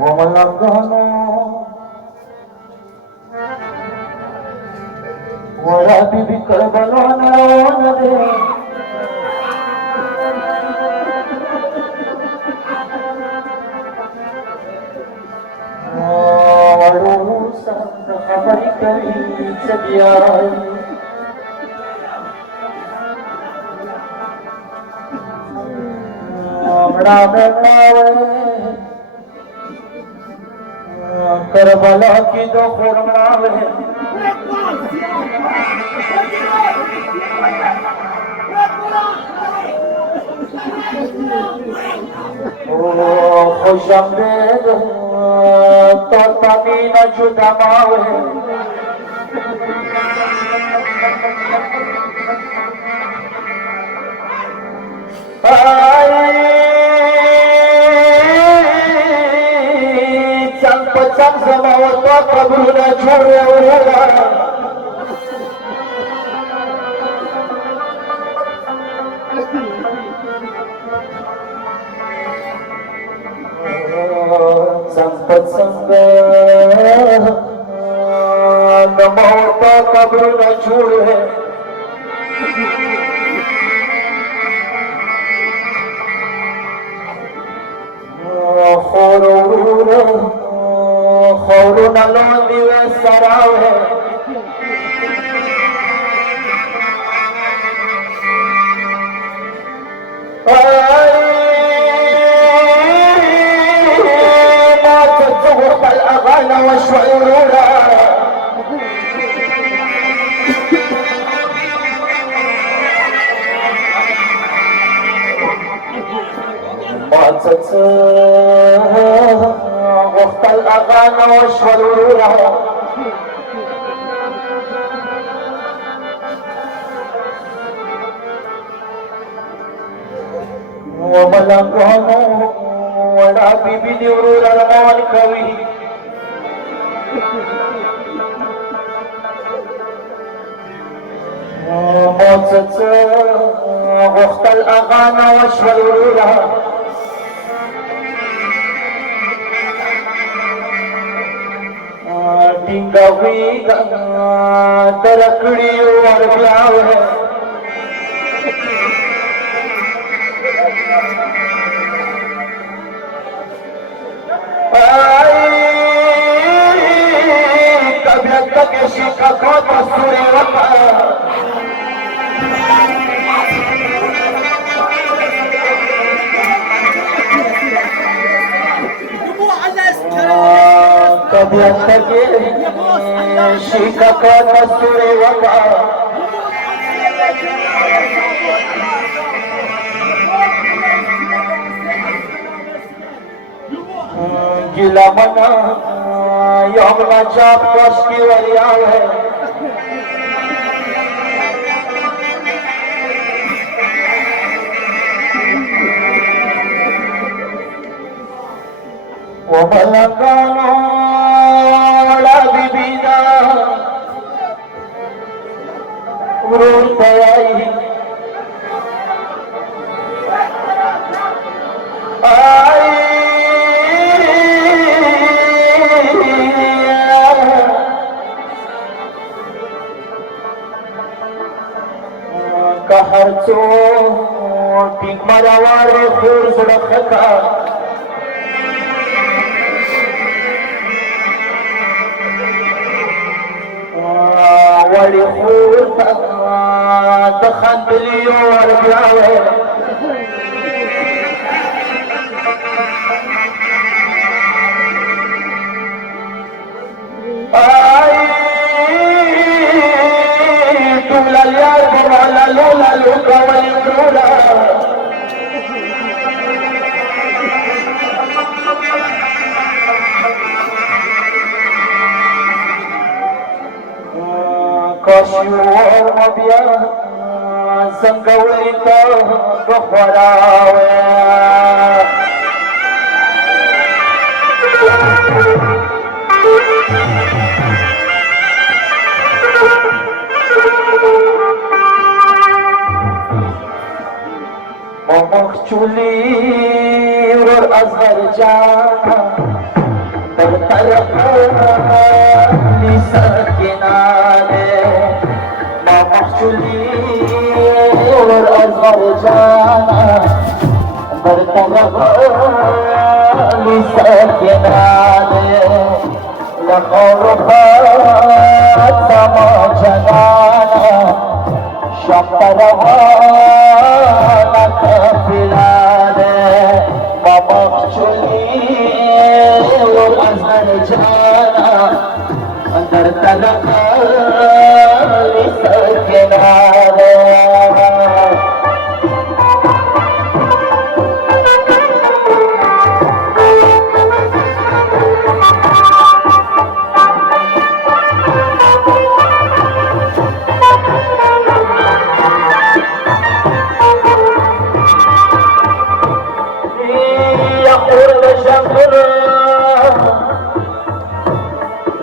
Wamalangano wala bibikal balona na de walu sa nakabalik kami sa biyay maraming Karbala की जो खुरमा है ओ खुशमदेद तो तभी न जुदा है Pacang sama waktu kabuna jurya ura Sampat sangga nama waktu kabuna jurya khurura khuruna londi wa sarawe ay ma tadhur al aghana wa shu'urura ma tadhur وقت الأغانى والشرورة وملقانه ولا ببدور المالكوي وموتت وقت الأغانى والشرورة Tinggawi terakudi war biawe ay tabiat ke shika kota suri waka tabiat ke shika kota suri waka gila mana yang ngajak pasti waliau hai wa malakana la bibida urur tayai ay kaharco tigmarawar khur sudakha wali khur dakhan biliyo warbiawe ay tulaliyar barala lula luka wali lula بشور مبيا سنقويت بخوراوي مخجولي ورور أصغر جانا برطرف لسكناني مخجولي ورور أصغر جانا برطرف لسكناني لخورفات سما جنانا شطروانا كفلاني ومخجولي والأزهر جانا اندر تلقى لسكناني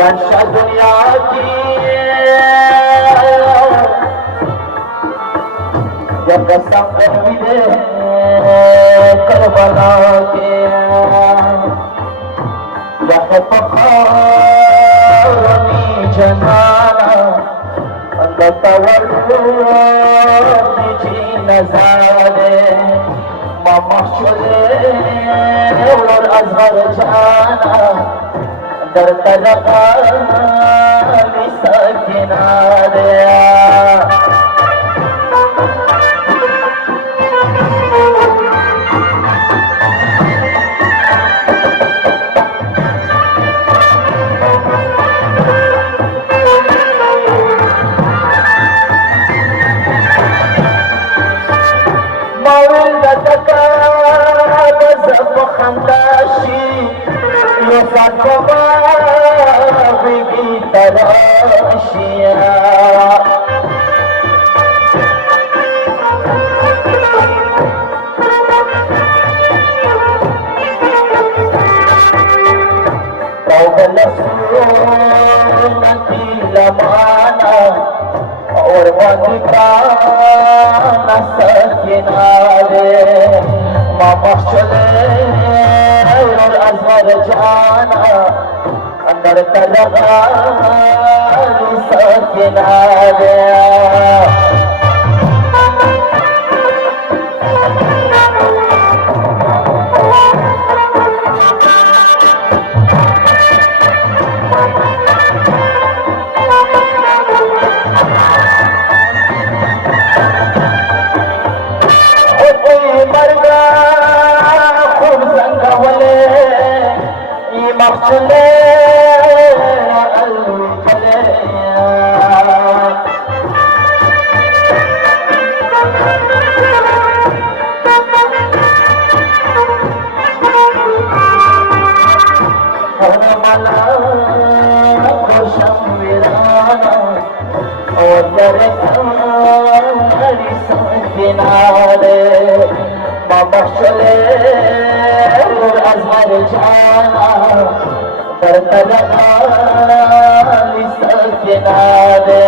لنشا دنیا کی جب قسم ملے کربلا کے رہ فخارنی جنانا اندر تورد جی نظارے ماما شلے اور ازہر جانا در تلقى لسكناني مولدتك بزف خنداشي يفضل تراشيا فوق لسونتي لمانا اور وانتانا سكنالي ما مخشلي اور ازهر جانا اندر تلقى لسكناني مرغا خوب زنگولي مخشلي مخشلي والأزهر جانا برتلقى لسكناني